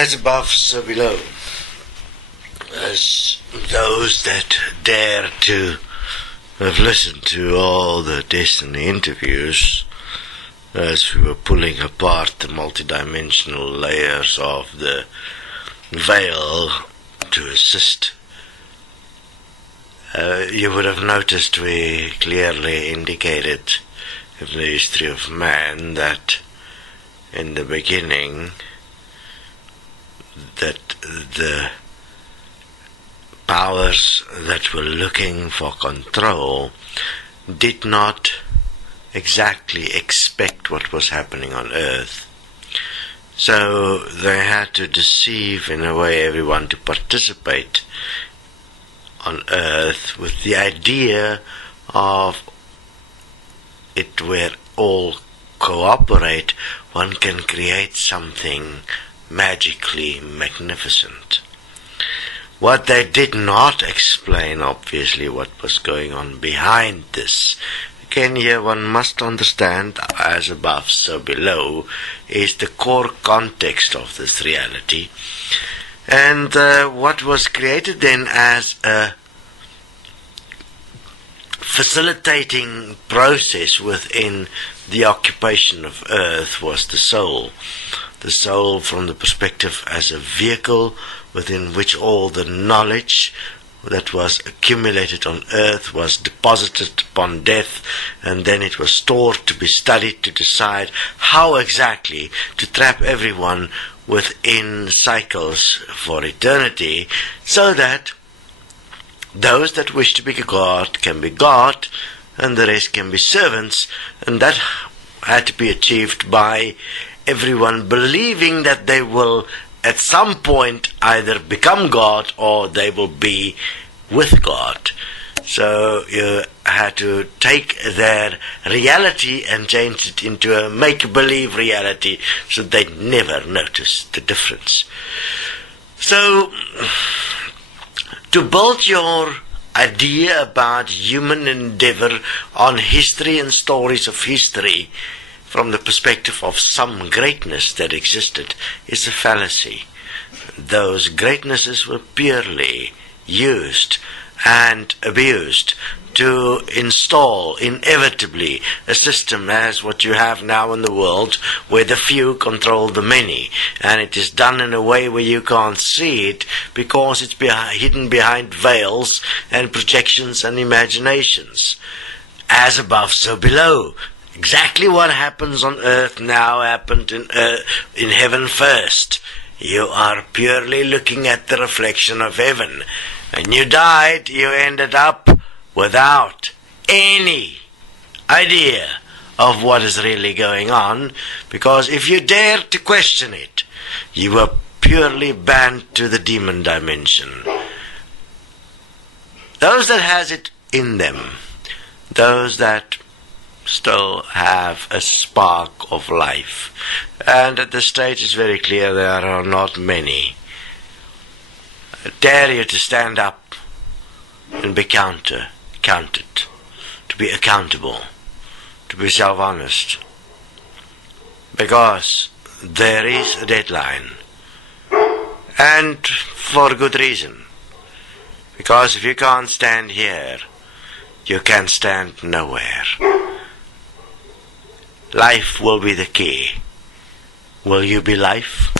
As above, so below. As those that dare to have listened to all the Destiny interviews, as we were pulling apart the multidimensional layers of the veil to assist, you would have noticed we clearly indicated in the history of man that in the beginning that the powers that were looking for control did not exactly expect what was happening on Earth. So they had to deceive in a way everyone to participate on Earth with the idea of it where all cooperate, one can create something magically magnificent. What they did not explain, obviously, what was going on behind this. Again, here one must understand, as above, so below, is the core context of this reality. And what was created then as a facilitating process within the occupation of Earth was the soul. The soul from the perspective as a vehicle within which all the knowledge that was accumulated on Earth was deposited upon death, and then it was stored to be studied to decide how exactly to trap everyone within cycles for eternity, so that those that wish to be God can be God, and the rest can be servants, and that had to be achieved by everyone believing that they will at some point either become God or they will be with God. So you had to take their reality and change it into a make-believe reality so they never notice the difference. So to build your idea about human endeavor on history and stories of history from the perspective of some greatness that existed is a fallacy. Those greatnesses were purely used and abused to install inevitably a system as what you have now in the world, where the few control the many, and it is done in a way where you can't see it because it's hidden behind veils and projections and imaginations. As above, so below. Exactly what happens on Earth now happened in heaven first. You are purely looking at the reflection of heaven. When you died, you ended up without any idea of what is really going on, because if you dared to question it, you were purely banned to the demon dimension. Those that has it in them, those that still have a spark of life, and at this stage it's very clear there are not many, I dare you to stand up and be counted, to be accountable, to be self-honest, because there is a deadline, and for good reason. Because if you can't stand here, you can stand nowhere. Life will be the key. Will you be life?